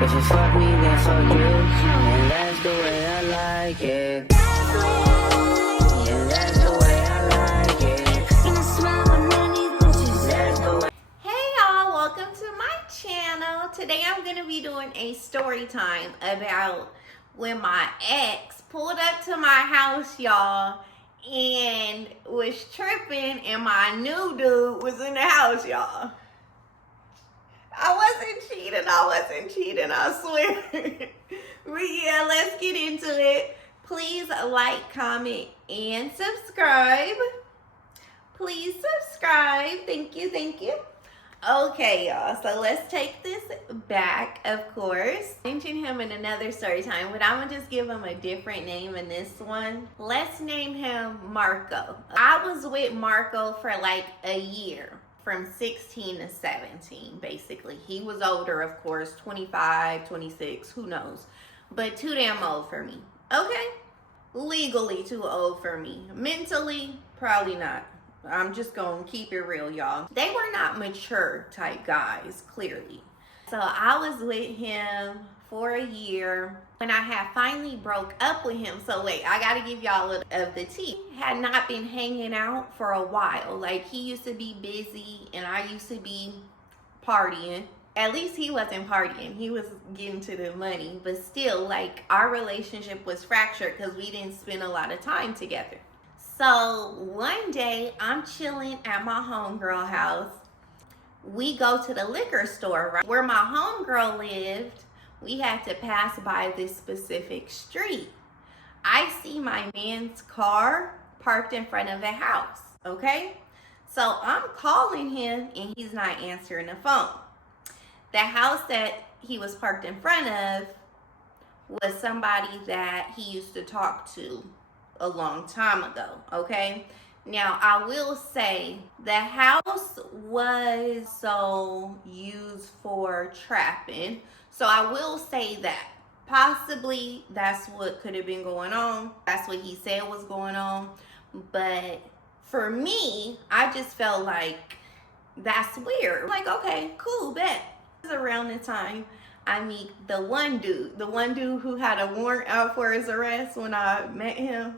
If you fuck me, then fuck you. And that's the way I like it. Yeah, that's the way I like it. That's the way. Hey y'all, welcome to my channel. Today I'm going to be doing a story time about when my ex pulled up to my house, y'all, and was tripping, and my new dude was in the house, y'all. I wasn't cheating, I swear. But yeah, let's get into it. Please like, comment, and subscribe. Please subscribe. Thank you, thank you. Okay, y'all, so let's take this back, of course. Mention him in another story time, but I'm gonna just give him a different name in this one. Let's name him Marco. I was with Marco for like a year, from 16 to 17, basically. He was older, of course, 25, 26, who knows, but too damn old for me, okay? Legally too old for me. Mentally, probably not. I'm just gonna keep it real, y'all. They were not mature type guys, clearly. So I was with him for a year when I had finally broke up with him. So wait, I gotta give y'all a little of the tea. Had not been hanging out for a while. Like, he used to be busy and I used to be partying. At least he wasn't partying. He was getting to the money. But still, like, our relationship was fractured because we didn't spend a lot of time together. So one day I'm chilling at my homegirl house. We go to the liquor store, right? Where my homegirl lived, we had to pass by this specific street. I see my man's car parked in front of the house, okay? So I'm calling him and he's not answering the phone. The house that he was parked in front of was somebody that he used to talk to a long time ago, okay? Now, I will say the house was so used for trapping. So I will say that possibly that's what could have been going on. That's what he said was going on. But for me, I just felt like that's weird. I'm like, okay, cool, bet. Around the time I meet the one dude who had a warrant out for his arrest when I met him.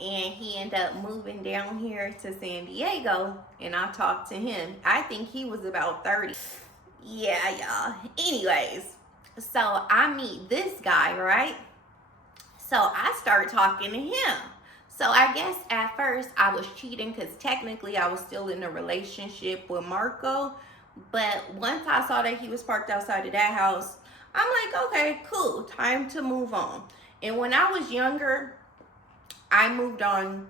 And he ended up moving down here to San Diego, and I talked to him. I think he was about 30. Yeah, y'all. Anyways, so I meet this guy, right? So I start talking to him. So I guess at first I was cheating because technically I was still in a relationship with Marco. But once I saw that he was parked outside of that house, I'm like, okay, cool, time to move on. And when I was younger, I moved on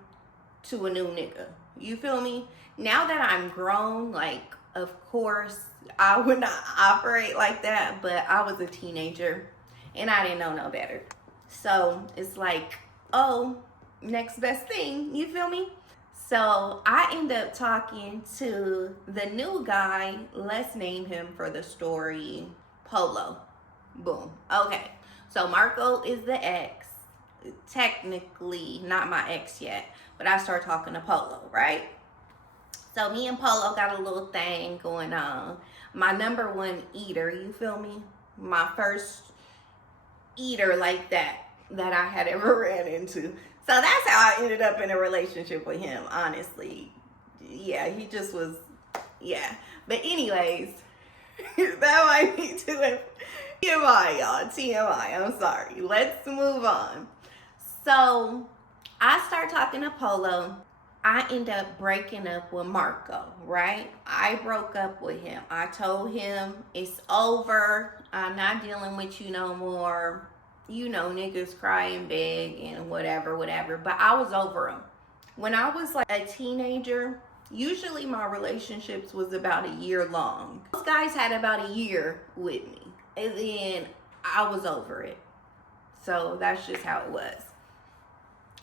to a new nigga. You feel me? Now that I'm grown, like, of course, I would not operate like that, but I was a teenager and I didn't know no better. So it's like, oh, next best thing, you feel me? So I end up talking to the new guy. Let's name him for the story Polo. Boom. Okay. So Marco is the ex. Technically not my ex yet, but I started talking to Polo, right? So me and Polo got a little thing going on. My number one eater, you feel me? My first eater like that I had ever ran into. So that's how I ended up in a relationship with him, honestly. Yeah, he just was, yeah. But anyways, that might be too TMI, y'all. TMI, I'm sorry. Let's move on. So I start talking to Polo. I end up breaking up with Marco, right? I broke up with him. I told him it's over. I'm not dealing with you no more. You know, niggas cry and beg and whatever. But I was over him. When I was like a teenager, usually my relationships was about a year long. Those guys had about a year with me. And then I was over it. So that's just how it was.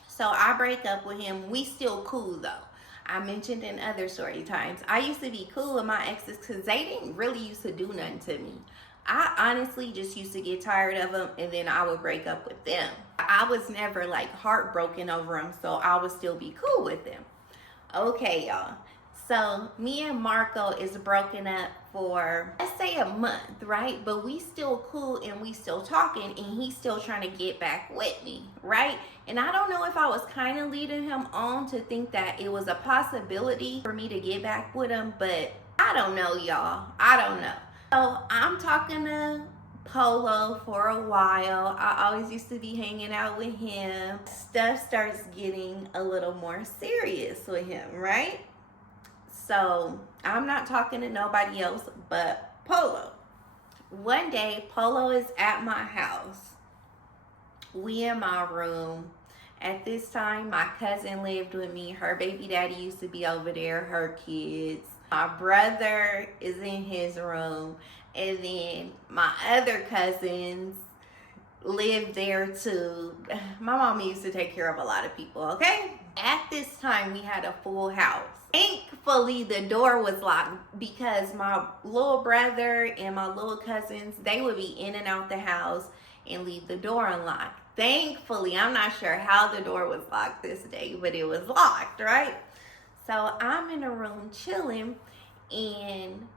So I break up with him. We still cool though. I mentioned in other story times, I used to be cool with my exes because they didn't really used to do nothing to me. I honestly just used to get tired of them and then I would break up with them. I was never like heartbroken over them, so I would still be cool with them. Okay, y'all. So me and Marco is broken up for, let's say, a month, right? But we still cool and we still talking, and he's still trying to get back with me, right? And I don't know if I was kind of leading him on to think that it was a possibility for me to get back with him, but I don't know, y'all. I don't know. So I'm talking to Polo for a while. I always used to be hanging out with him. Stuff starts getting a little more serious with him, right? So I'm not talking to nobody else but Polo. One day, Polo is at my house. We in my room. At this time, my cousin lived with me. Her baby daddy used to be over there, her kids. My brother is in his room. And then my other cousins live there too. My mom used to take care of a lot of people, okay? At this time, we had a full house. Thankfully, the door was locked because my little brother and my little cousins, they would be in and out the house and leave the door unlocked. Thankfully, I'm not sure how the door was locked this day, but it was locked, right? So I'm in a room chilling, and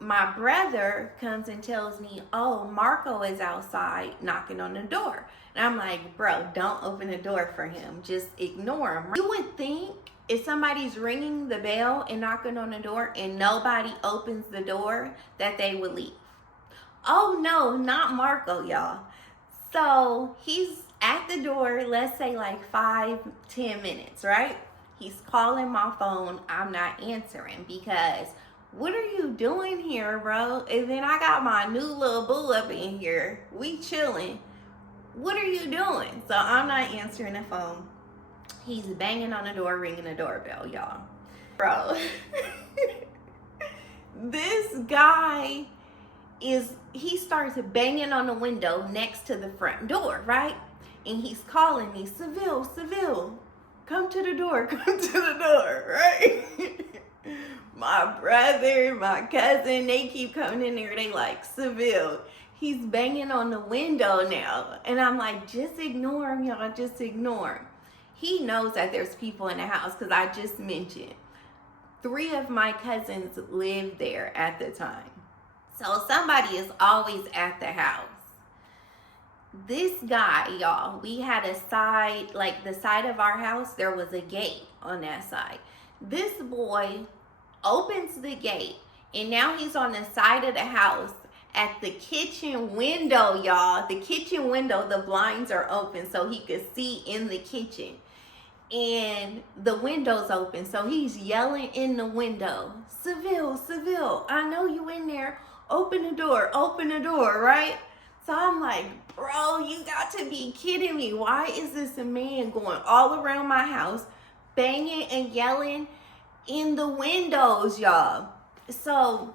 my brother comes and tells me, oh, Marco is outside knocking on the door. And I'm like, bro, don't open the door for him. Just ignore him. You would think if somebody's ringing the bell and knocking on the door and nobody opens the door, that they would leave. Oh no, not Marco, y'all. So he's at the door, let's say like 5-10 minutes, right? He's calling my phone. I'm not answering because what are you doing here, bro? And then I got my new little boo up in here. We chilling. What are you doing? So I'm not answering the phone. He's banging on the door, ringing the doorbell, y'all. Bro, this guy he starts banging on the window next to the front door, right? And he's calling me, Seville, come to the door, right? My brother, my cousin, they keep coming in there. They like, Seville, he's banging on the window now. And I'm like, just ignore him, y'all. Just ignore him. He knows that there's people in the house because I just mentioned 3 of my cousins lived there at the time. So somebody is always at the house. This guy, y'all, we had a side, like the side of our house, there was a gate on that side. This boy opens the gate, and now he's on the side of the house at the kitchen window, y'all. The kitchen window, the blinds are open so he could see in the kitchen. And the window's open, so he's yelling in the window, Seville, I know you in there. Open the door, right? So I'm like, bro, you got to be kidding me. Why is this a man going all around my house, banging and yelling in the windows, y'all? So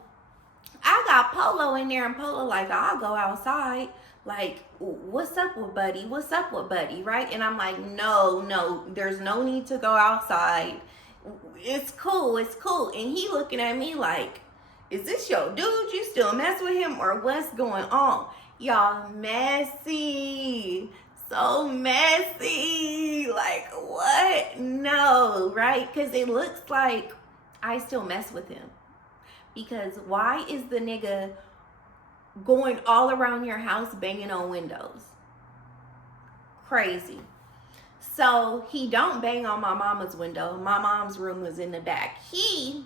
I got Polo in there, and Polo like, I'll go outside. Like, what's up with buddy, right? And I'm like, no, there's no need to go outside. It's cool. And he looking at me like, is this your dude? You still mess with him or what's going on? Y'all, messy. So messy. Like, what? No, right? Because it looks like I still mess with him. Because why is the nigga going all around your house banging on windows? Crazy. So he don't bang on my mama's window. My mom's room was in the back. He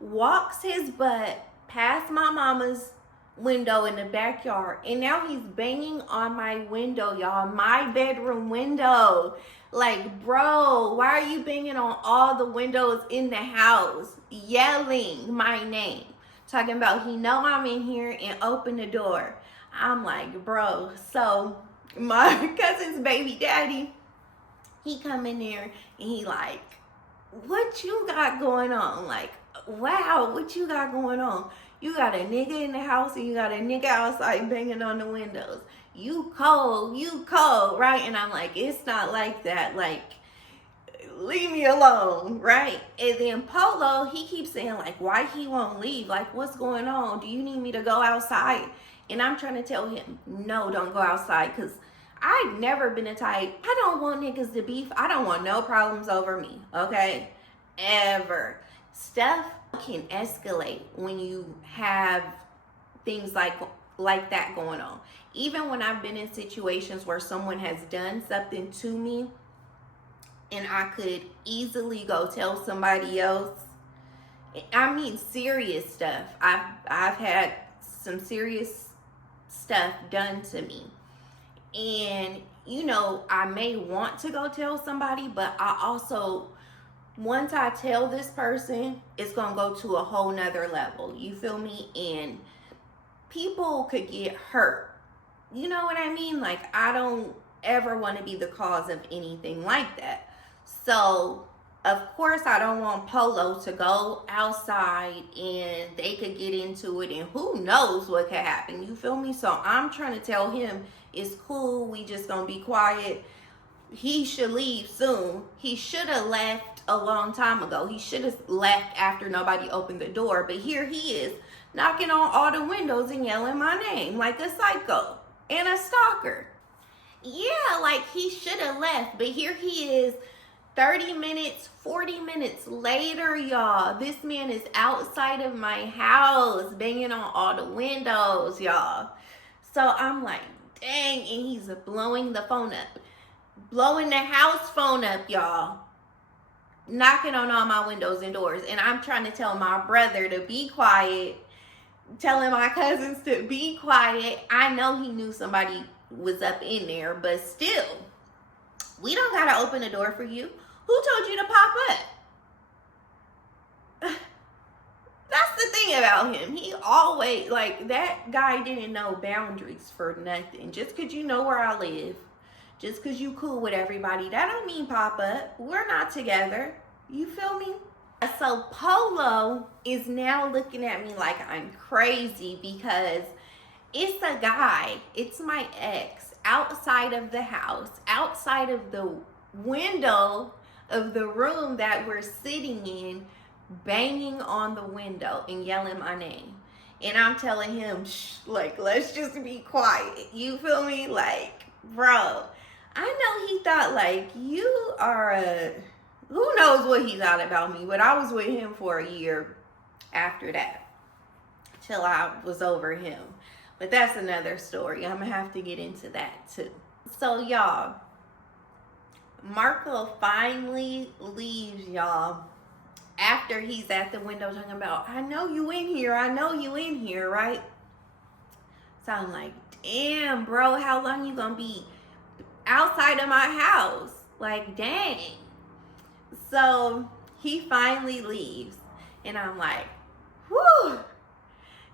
walks his butt past my mama's window in the backyard, and now he's banging on my window, y'all, my bedroom window. Like, bro, why are you banging on all the windows in the house, yelling my name, talking about he know I'm in here and open the door? I'm like, bro. So my cousin's baby daddy, he come in there and he like, what you got going on? Like, wow, what you got going on? You got a nigga in the house and you got a nigga outside banging on the windows. You cold, right? And I'm like, it's not like that. Like, leave me alone, right? And then Polo, he keeps saying like, why he won't leave? Like, what's going on? Do you need me to go outside? And I'm trying to tell him, no, don't go outside, because I've never been a type. I don't want niggas to beef. I don't want no problems over me, okay? Ever. stuff can escalate when you have things like that going on. Even when I've been in situations where someone has done something to me and I could easily go tell somebody else. I mean, serious stuff. I've had some serious stuff done to me. And, you know, I may want to go tell somebody, but I also, once I tell this person, it's going to go to a whole nother level. You feel me? And people could get hurt. You know what I mean? Like, I don't ever want to be the cause of anything like that. So, of course, I don't want Polo to go outside and they could get into it and who knows what could happen. You feel me? So I'm trying to tell him it's cool. We just gonna be quiet. He should leave soon. He should have left a long time ago. He should have left after nobody opened the door. But here he is knocking on all the windows and yelling my name like a psycho and a stalker. Yeah, like he should have left. But here he is 30 minutes, 40 minutes later, y'all. This man is outside of my house, banging on all the windows, y'all. So I'm like, dang, and he's blowing the phone up. Blowing the house phone up, y'all. Knocking on all my windows and doors. And I'm trying to tell my brother to be quiet. Telling my cousins to be quiet. I know he knew somebody was up in there, but still. We don't gotta open the door for you. Who told you to pop up? That's the thing about him. He always, like, that guy didn't know boundaries for nothing. Just because you know where I live, just because you cool with everybody, that don't mean pop up. We're not together. You feel me? So Polo is now looking at me like I'm crazy because it's a guy, it's my ex, outside of the house, outside of the window of the room that we're sitting in, banging on the window and yelling my name. And I'm telling him, shh, like, let's just be quiet. You feel me? Like, bro, I know he thought, like, you are a, who knows what he thought about me, but I was with him for a year after that, till I was over him. But that's another story. I'm going to have to get into that too. So, y'all, Marco finally leaves, y'all, after he's at the window talking about, I know you in here. I know you in here, right? So I'm like, damn, bro, how long you going to be outside of my house? Like, dang. So he finally leaves. And I'm like, whew,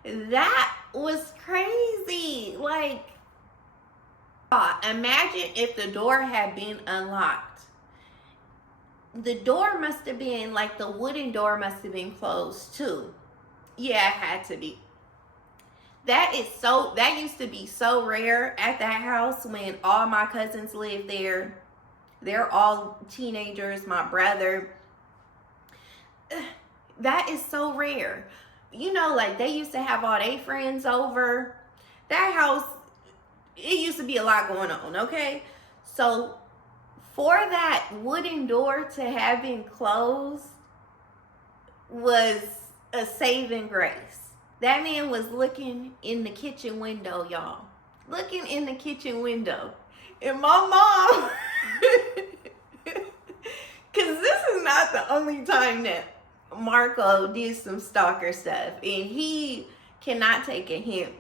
that was crazy. Like, imagine if the door had been unlocked. The door must have been, like, the wooden door must have been closed too. Yeah, it had to be. That used to be so rare at that house when all my cousins lived there. They're all teenagers, my brother. That is so rare. You know, like, they used to have all their friends over. That house, it used to be a lot going on, okay? So, for that wooden door to have been closed was a saving grace. That man was looking in the kitchen window, y'all. Looking in the kitchen window. And my mom, because this is not the only time that Marco did some stalker stuff, and he cannot take a hint.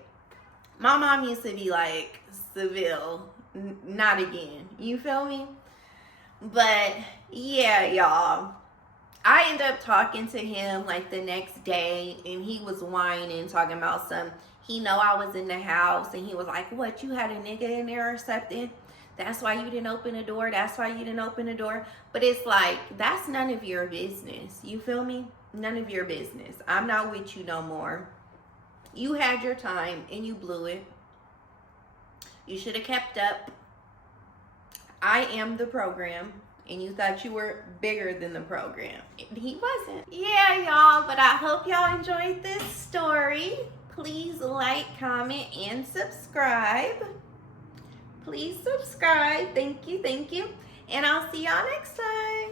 My mom used to be like, Seville, not again. You feel me? But yeah, y'all, I ended up talking to him like the next day, and he was whining, talking about he know I was in the house, and he was like, what, you had a nigga in there or something? That's why you didn't open the door. That's why you didn't open the door. But it's like, that's none of your business. You feel me? None of your business. I'm not with you no more. You had your time and you blew it. You should have kept up. I am the program, and you thought you were bigger than the program. He wasn't. Yeah, y'all, but I hope y'all enjoyed this story. Please like, comment, and subscribe. Please subscribe. Thank you, thank you. And I'll see y'all next time.